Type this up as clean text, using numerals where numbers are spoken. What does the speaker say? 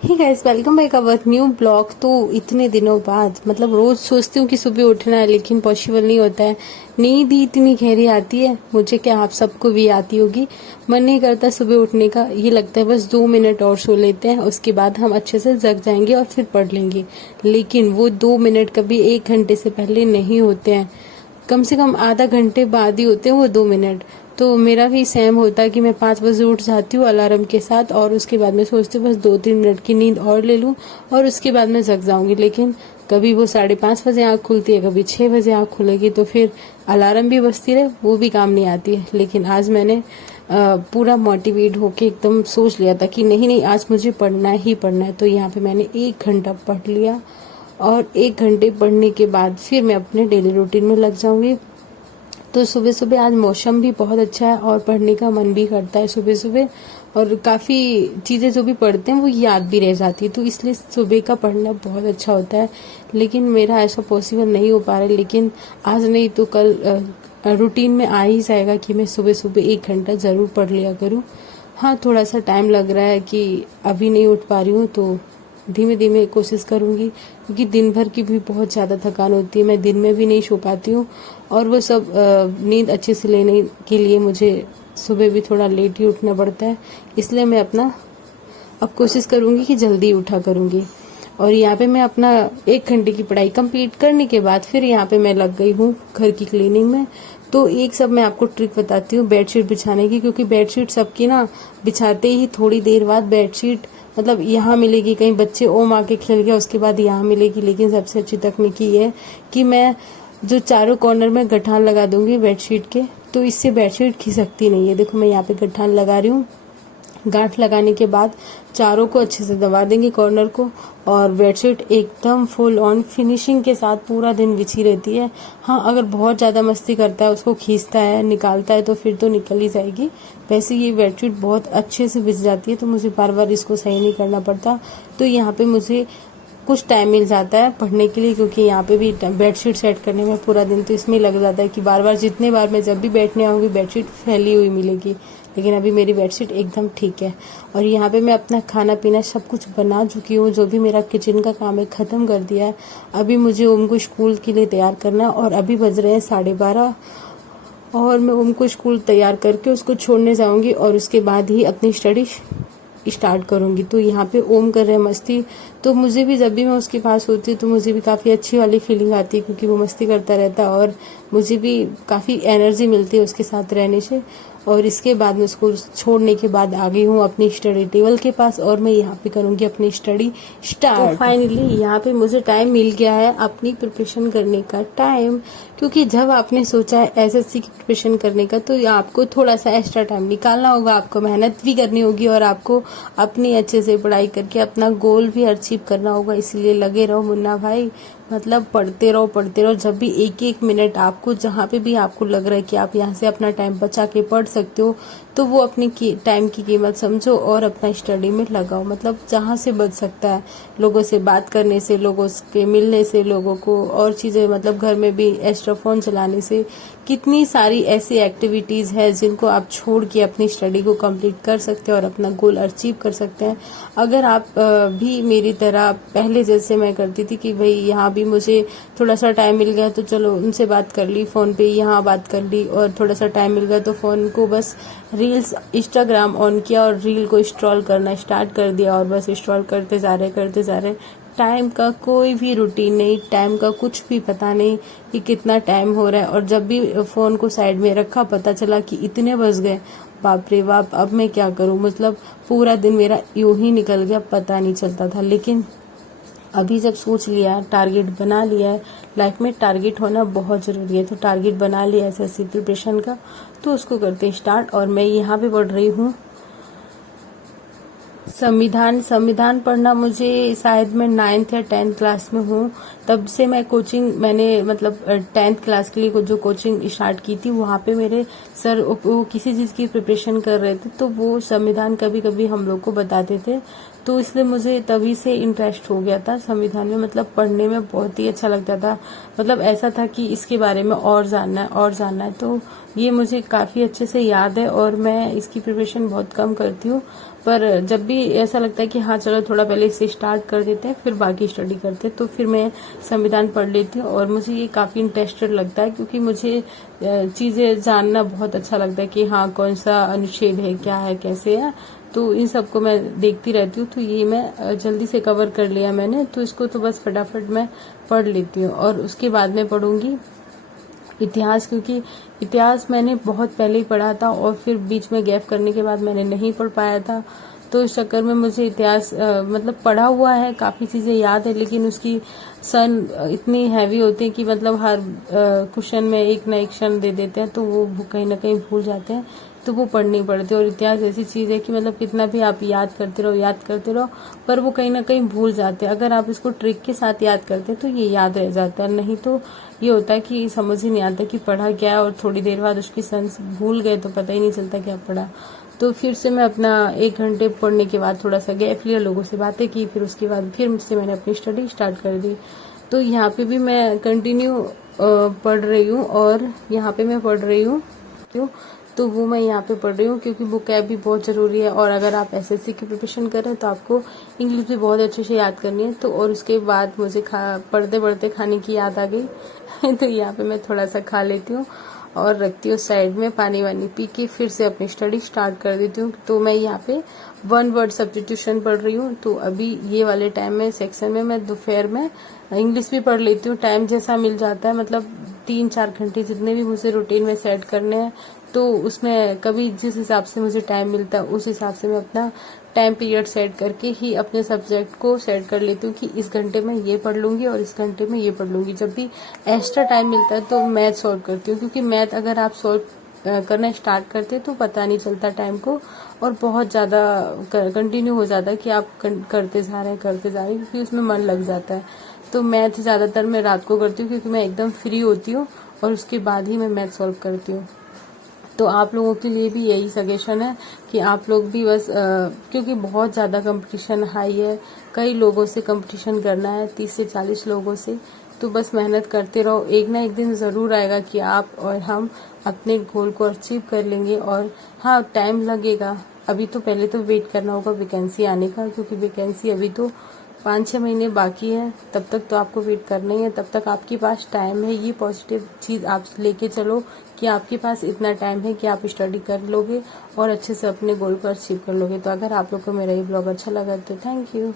Hey guys, welcome back our new blog. तो इतने दिनों बाद मतलब रोज सोचती हूँ कि सुबह उठना है, लेकिन पॉसिबल नहीं होता है। नींद ही इतनी गहरी आती है मुझे, क्या आप सबको भी आती होगी। मन नहीं करता सुबह उठने का, ये लगता है बस 2 मिनट और सो लेते हैं, उसके बाद हम अच्छे से जग जाएंगे और फिर पढ़ लेंगे। लेकिन वो 2 मिनट कभी 1 घंटे से पहले नहीं होते हैं, कम से कम आधा घंटे बाद ही होते हैं वो 2 मिनट। तो मेरा भी सेम होता है कि मैं 5 बजे उठ जाती हूँ अलार्म के साथ, और उसके बाद मैं सोचती हूँ बस 2-3 मिनट की नींद और ले लूँ और उसके बाद मैं जग जाऊंगी। लेकिन कभी वो 5:30 बजे आँख खुलती है, कभी 6 बजे आँख खुलेगी, तो फिर अलार्म भी बजती रहे वो भी काम नहीं आती है। लेकिन आज मैंने पूरा मोटिवेट होके एकदम सोच लिया था कि नहीं नहीं, आज मुझे पढ़ना ही पढ़ना है। तो यहाँ पे मैंने 1 घंटा पढ़ लिया, और 1 घंटे पढ़ने के बाद फिर मैं अपने डेली रूटीन में लग जाऊंगी। तो सुबह सुबह आज मौसम भी बहुत अच्छा है और पढ़ने का मन भी करता है सुबह सुबह, और काफ़ी चीज़ें जो भी पढ़ते हैं वो याद भी रह जाती है, तो इसलिए सुबह का पढ़ना बहुत अच्छा होता है। लेकिन मेरा ऐसा पॉसिबल नहीं हो पा रहा है, लेकिन आज नहीं तो कल रूटीन में आ ही जाएगा कि मैं सुबह सुबह 1 घंटा ज़रूर पढ़ लिया करूँ। हाँ, थोड़ा सा टाइम लग रहा है कि अभी नहीं उठ पा रही हूँ, तो धीमे धीमे कोशिश करूंगी, क्योंकि दिन भर की भी बहुत ज़्यादा थकान होती है, मैं दिन में भी नहीं सो पाती हूँ। और वो सब नींद अच्छे से लेने के लिए मुझे सुबह भी थोड़ा लेट ही उठना पड़ता है, इसलिए मैं अपना अब कोशिश करूंगी कि जल्दी उठा करूंगी। और यहाँ पे मैं अपना 1 घंटे की पढ़ाई कंप्लीट करने के बाद फिर यहाँ पे मैं लग गई हूँ घर की क्लीनिंग में। तो एक सब मैं आपको ट्रिक बताती हूँ बेडशीट बिछाने की, क्योंकि बेडशीट सबकी ना बिछाते ही थोड़ी देर बाद बेडशीट मतलब यहाँ मिलेगी, कहीं बच्चे ओम आके खेल गया उसके बाद यहाँ मिलेगी। लेकिन सबसे अच्छी तकनीक ये है कि मैं जो चारों कॉर्नर में गठान लगा दूंगी बेडशीट के, तो इससे बेडशीट खिसकती नहीं है। देखो मैं यहाँ पे गठान लगा रही हूँ। गांठ लगाने के बाद चारों को अच्छे से दबा देंगे कॉर्नर को, और बेडशीट एकदम फुल ऑन फिनिशिंग के साथ पूरा दिन बिछी रहती है। हाँ, अगर बहुत ज़्यादा मस्ती करता है, उसको खींचता है, निकालता है, तो फिर तो निकल ही जाएगी। वैसे ये बेडशीट बहुत अच्छे से बिछ जाती है, तो मुझे बार बार इसको सही नहीं करना पड़ता। तो यहाँ पे मुझे कुछ टाइम मिल जाता है पढ़ने के लिए, क्योंकि यहाँ पे भी बेडशीट सेट करने में पूरा दिन तो इसमें लग जाता है कि बार बार जितने बार मैं जब भी बैठने आऊँगी बेडशीट फैली हुई मिलेगी। लेकिन अभी मेरी बेडशीट एकदम ठीक है। और यहाँ पे मैं अपना खाना पीना सब कुछ बना चुकी हूँ, जो भी मेरा किचन का काम है ख़त्म कर दिया है। अभी मुझे ओम को स्कूल के लिए तैयार करना है, और अभी बज रहे हैं 12:30, और मैं ओम को स्कूल तैयार करके उसको छोड़ने जाऊँगी, और उसके बाद ही अपनी स्टडी स्टार्ट करूंगी। तो यहाँ पे ओम कर रहे हैं मस्ती, तो मुझे भी जब भी मैं उसके पास होती हूँ तो मुझे भी काफ़ी अच्छी वाली फीलिंग आती है, क्योंकि वो मस्ती करता रहता है और मुझे भी काफ़ी एनर्जी मिलती है उसके साथ रहने से। और इसके बाद मैं उसको छोड़ने के बाद आ गई हूँ अपनी स्टडी टेबल के पास, और मैं यहाँ पे करूँगी अपनी स्टडी स्टार्ट। तो फाइनली यहाँ पे मुझे टाइम मिल गया है अपनी प्रिपरेशन करने का टाइम, क्योंकि जब आपने सोचा है एसएससी की प्रिपरेशन करने का, तो आपको थोड़ा सा एक्स्ट्रा टाइम निकालना होगा, आपको मेहनत भी करनी होगी, और आपको अपनी अच्छे से पढ़ाई करके अपना गोल भी अचीव करना होगा। इसलिए लगे रहो मुन्ना भाई, मतलब पढ़ते रहो पढ़ते रहो। जब भी एक एक मिनट आपको जहाँ पे भी आपको लग रहा है कि आप यहाँ से अपना टाइम बचा के पढ़ सकते हो, तो वो अपनी टाइम की कीमत समझो और अपना स्टडी में लगाओ। मतलब जहाँ से बच सकता है, लोगों से बात करने से, लोगों के मिलने से, लोगों को और चीज़ें मतलब घर में भी एक्स्ट्रा फ़ोन चलाने से, कितनी सारी ऐसी एक्टिविटीज़ है जिनको आप छोड़ के अपनी स्टडी को कंप्लीट कर सकते हैं और अपना गोल अचीव कर सकते हैं। अगर आप भी मेरी तरह पहले जैसे मैं करती थी कि भाई यहाँ भी मुझे थोड़ा सा टाइम मिल गया तो चलो उनसे बात कर ली फ़ोन पे, यहाँ बात कर ली, और थोड़ा सा टाइम मिल गया तो फ़ोन को बस रील्स इंस्टाग्राम ऑन किया और रील को स्क्रॉल करना स्टार्ट कर दिया, और बस स्क्रॉल करते जा रहे। टाइम का कोई भी रूटीन नहीं, टाइम का कुछ भी पता नहीं कि कितना टाइम हो रहा है। और जब भी फ़ोन को साइड में रखा पता चला कि इतने बज गए, बाप रे बाप, अब मैं क्या करूं। मतलब पूरा दिन मेरा यूं ही निकल गया, पता नहीं चलता था। लेकिन अभी जब सोच लिया, टारगेट बना लिया है, लाइफ में टारगेट होना बहुत ज़रूरी है, तो टारगेट बना लिया एसएससी प्रिपरेशन का, तो उसको करते हैं स्टार्ट। और मैं यहाँ पे पढ़ रही हूँ संविधान पढ़ना। मुझे शायद मैं 9th या 10th क्लास में हूँ, तब से मैं कोचिंग मैंने मतलब 10th क्लास के लिए जो कोचिंग स्टार्ट की थी, वहाँ पे मेरे सर वो किसी चीज़ की प्रिपरेशन कर रहे थे, तो वो संविधान कभी कभी हम लोग को बताते थे। तो इसलिए मुझे तभी से इंटरेस्ट हो गया था संविधान में, मतलब पढ़ने में बहुत ही अच्छा लगता था। मतलब ऐसा था कि इसके बारे में और जानना है और जानना है। तो ये मुझे काफ़ी अच्छे से याद है और मैं इसकी प्रिपरेशन बहुत कम करती हूँ। पर जब भी ऐसा लगता है कि हाँ चलो थोड़ा पहले इसे स्टार्ट कर देते हैं फिर बाकी स्टडी करते हैं, तो फिर मैं संविधान पढ़ लेती हूँ। और मुझे ये काफ़ी इंटरेस्टेड लगता है क्योंकि मुझे चीज़ें जानना बहुत अच्छा लगता है कि हाँ कौन सा अनुच्छेद है, क्या है, कैसे है। तो इन सबको मैं देखती रहती हूँ। तो ये मैं जल्दी से कवर कर लिया मैंने, तो इसको तो बस फटाफट मैं पढ़ लेती हूँ। और उसके बाद में पढ़ूंगी इतिहास, क्योंकि इतिहास मैंने बहुत पहले ही पढ़ा था और फिर बीच में गैप करने के बाद मैंने नहीं पढ़ पाया था। तो इस चक्कर में मुझे इतिहास मतलब पढ़ा हुआ है, काफ़ी चीज़ें याद है, लेकिन उसकी सन इतनी हैवी होती है कि मतलब हर क्वेश्चन में एक ना एक क्षण दे देते हैं, तो वो कहीं ना कहीं भूल जाते हैं। तो वो पढ़नी पड़ती है। और इतिहास ऐसी चीज़ है कि मतलब कितना भी आप याद करते रहो पर वो कहीं ना कहीं भूल जाते हैं। अगर आप इसको ट्रिक के साथ याद करते हैं तो ये याद रह जाता है, नहीं तो ये होता है कि समझ ही नहीं आता कि पढ़ा क्या है और थोड़ी देर बाद उसकी सेंस भूल गए तो पता ही नहीं चलता क्या पढ़ा। तो फिर से मैं अपना 1 घंटे पढ़ने के बाद थोड़ा सा गैप लिया, लोगों से बातें की, फिर उसके बाद फिर से मैंने अपनी स्टडी स्टार्ट कर दी। तो यहाँ पे भी मैं कंटिन्यू पढ़ रही हूँ और यहाँ पे मैं पढ़ रही हूँ तो वो मैं यहाँ पे पढ़ रही हूँ क्योंकि वोकैब भी बहुत ज़रूरी है। और अगर आप एसएससी की प्रिपरेशन कर रहे हैं तो आपको इंग्लिश भी बहुत अच्छे से याद करनी है। तो और उसके बाद मुझे पढ़ते पढ़ते खाने की याद आ गई तो यहाँ पे मैं थोड़ा सा खा लेती हूँ और रखती हूँ साइड में, पानी वानी पी के फिर से अपनी स्टडी स्टार्ट कर देती हूँ। तो मैं यहाँ पे 1 वर्ड सब्स्टिट्यूशन पढ़ रही हूँ। तो अभी ये वाले टाइम में सेक्शन में मैं दोपहर में इंग्लिश भी पढ़ लेती हूँ, टाइम जैसा मिल जाता है। मतलब 3-4 घंटे जितने भी मुझे रूटीन में सेट करने हैं, तो उसमें कभी जिस हिसाब से मुझे टाइम मिलता है उस हिसाब से मैं अपना टाइम पीरियड सेट करके ही अपने सब्जेक्ट को सेट कर लेती हूँ कि इस घंटे में ये पढ़ लूंगी और इस घंटे में ये पढ़ लूंगी। जब भी एक्स्ट्रा टाइम मिलता है तो मैथ सॉल्व करती हूँ, क्योंकि मैथ अगर आप सॉल्व करना स्टार्ट करते हैं तो पता नहीं चलता टाइम को और बहुत ज़्यादा कंटिन्यू हो जाता है कि आप करते जा रहे हैं क्योंकि उसमें मन लग जाता है। तो मैथ ज़्यादातर मैं रात को करती हूँ क्योंकि मैं एकदम फ्री होती हूँ और उसके बाद ही मैं मैथ सॉल्व करती हूँ। तो आप लोगों के लिए भी यही सजेशन है कि आप लोग भी बस क्योंकि बहुत ज़्यादा कंपटीशन हाई है, कई लोगों से कंपटीशन करना है, 30 से 40 लोगों से। तो बस मेहनत करते रहो, एक ना एक दिन ज़रूर आएगा कि आप और हम अपने गोल को अचीव कर लेंगे। और हाँ टाइम लगेगा, अभी तो पहले तो वेट करना होगा वैकेंसी आने का, क्योंकि वैकेंसी अभी तो 5-6 महीने बाकी है, तब तक तो आपको वेट करना ही है। तब तक आपके पास टाइम है, ये पॉजिटिव चीज़ आप लेके चलो कि आपके पास इतना टाइम है कि आप स्टडी कर लोगे और अच्छे से अपने गोल को अचीव कर लोगे। तो अगर आप लोग को मेरा ये ब्लॉग अच्छा लगा तो थैंक यू।